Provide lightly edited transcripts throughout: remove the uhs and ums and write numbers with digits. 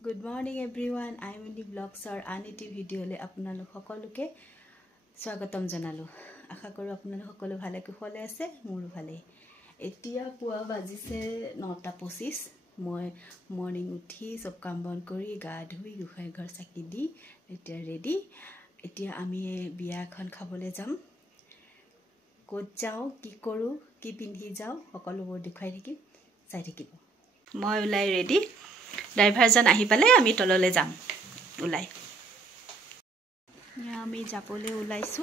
Good morning everyone. I am in the vlogs or aniti video le apnalok সকলোকে স্বাগতম জানালো আশা কৰো আপোনালোক সকলো ভালে কুশলে আছে মোৰো ভালে এতিয়া পুৱা বাজিছে 9:25 মই মৰ্নিং উঠি সব কাম বন কৰি গা ধুই গুখাই ঘৰ চাকি দি এতিয়া ৰেডি এতিয়া আমি বিয়াখন খাবলৈ যাম ক'ত যাও কি কৰো কি পিন্ধি যাও সকলোবোৰ দেখাই থাকিম চাই থাকিব মই উলাই ৰেডি ড্ৰাইভাৰজন আহি পালে আমি তললৈ যাম উলাই আমি যাবলৈ উলাইছো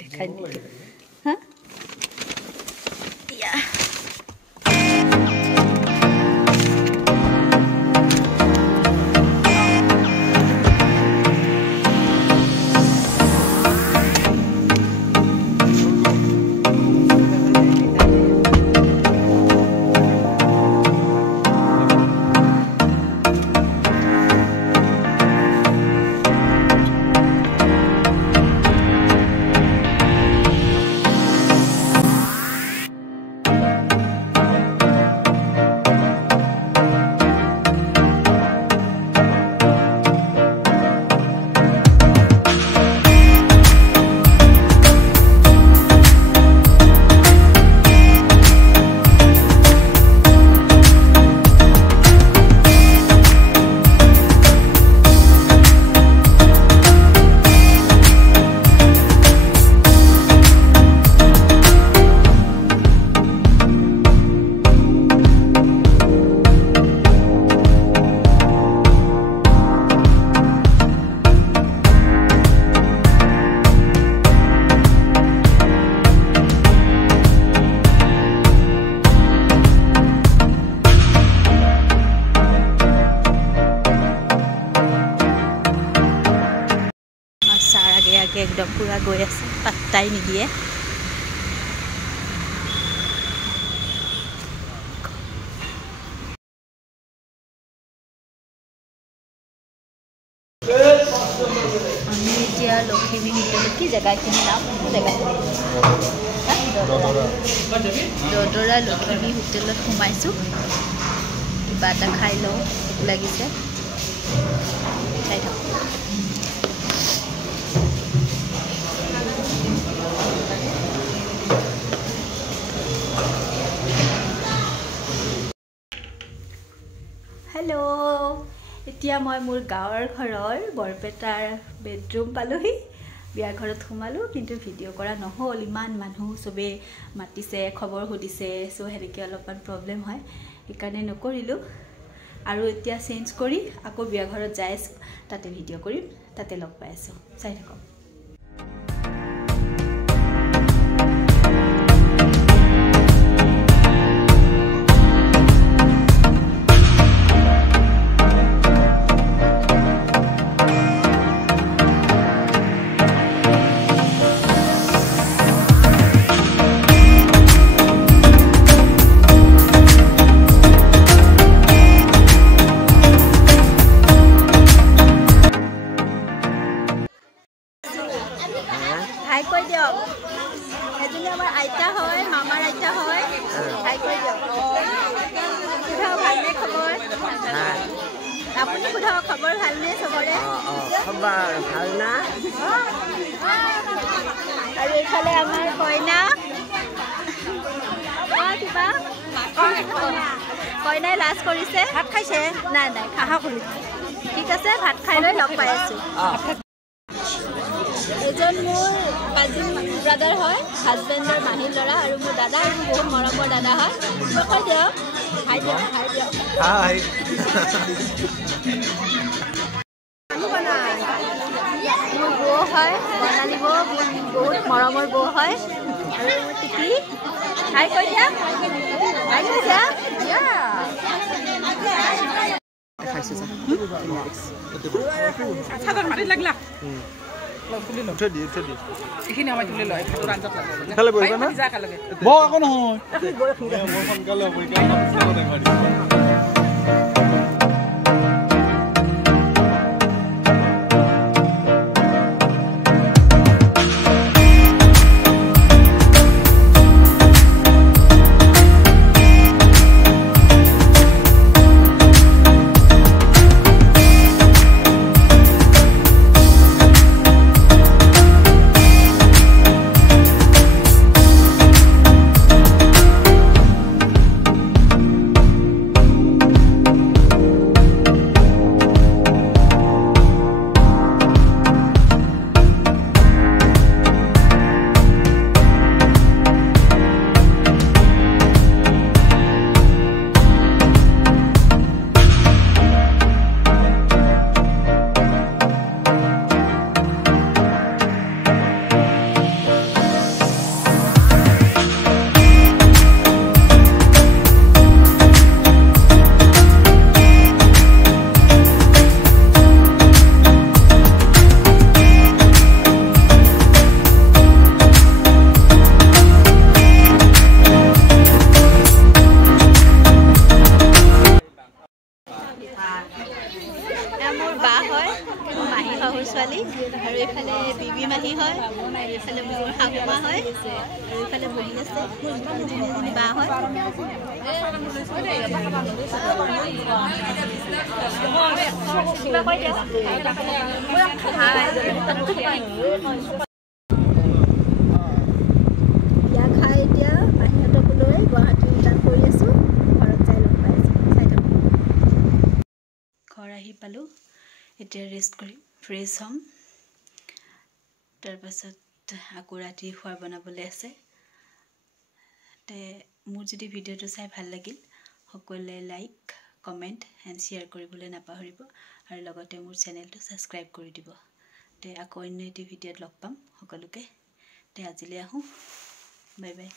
দেখাই দিম হা ইয়া एकदम पूरा गई আছে পাত্তাই নিদিয়ে আমি এতিয়া লক্ষ্মী হোটেল কি জায়গা কিনে নাম জায়গা দদৰা লক্ষ্মী হোটেলত সোমাইছো কিবা এটা খাই লও লাগিছে চাই থাকো हेलो এতিয়া মই মোৰ গাঁৱৰ ঘৰৰ বৰপেটাৰ বেডৰুম পালোহি বিয়াৰ ঘৰত সোমালো কিন্তু ভিডিও কৰা নহল ইমান মানুহ সবে মাতিছে খবৰ সুধিছে সো হেৰিকে অলপমান প্ৰবলেম হয় সেইকাৰণে নকৰিলো আৰু এতিয়া চেঞ্জ কৰি আকৌ বিয়া ঘৰত যাই তাতে ভিডিও কৰিম তাতে লগ পাই আছো চাই থাকক हाई কৈ দিও এজনী আমাৰ আইতা হয় মামাৰ আইতা হয় হাই কৈ দিও খুদাও ভালনে খবৰ আপুনি খুদাও খবৰ ভালনে সবৰে খবৰ ভাল না আৰু এফালে আমাৰ কইনা কিবা কইনাই লাজ কৰিছে ভাত খাইছে নাই নাই খাহা কৰিছে ঠিক আছে ভাত খাই লৈ লগ পাই আছো এজন মোৰ কাজিন ব্ৰাদাৰ হয় হাজবেণ্ডৰ মাহীৰ ল'ৰা আৰু মোৰ দাদা আৰু বহুত মৰমৰ দাদা হয় কৈ দিও হাই দিও হাই মোৰ বৌ হয় বনালি বৌ বহুত মৰমৰ বৌ হয় আৰু মোৰ টিকি হাই কৈ দিয়া হাই কৈ দিয়া আচ্ছা মাৰি লাগলা উঠে দি এইখিনি আমাৰ তুলি লয় ভাতৰ আঞ্জাত লাগে খালে বহিবা না যা খালে ব আকৌ নহয় মই সোনকালে হ'ব মোৰ বা হয় মাহী শাহুৰ ছোৱালী আৰু এইফালে বিবি মাহী হয় এইফালে মোৰ শাহুমা হয় আৰু এইফালে বহি আছে এজনী বা হয় খাই এতিয়া বাহিৰতক লৈ গুৱাহাটী ৰিটাৰ্ণ কৰি আছোঁ ঘৰত যাই লগ পাই আছোঁ চাই থাকোঁ ঘৰ আহি পালোঁ এতিয়া ৰেষ্ট কৰিম ফ্ৰেছ হ'ম তাৰপাছত আকৌ ৰাতি খোৱাৰ বনাবলৈ আছে তে মোৰ যদি ভিডিঅ'টো চাই ভাল লাগিল সকলোৱে লাইক কমেণ্ট এণ্ড শ্বেয়াৰ কৰিবলৈ নাপাহৰিব আৰু লগতে মোৰ চেনেলটো ছাবস্ক্ৰাইব কৰি দিব তে আকৌ অন্য এটি ভিডিঅ'ত লগ পাম সকলোকে তে আজিলৈ আহোঁ বাই বাই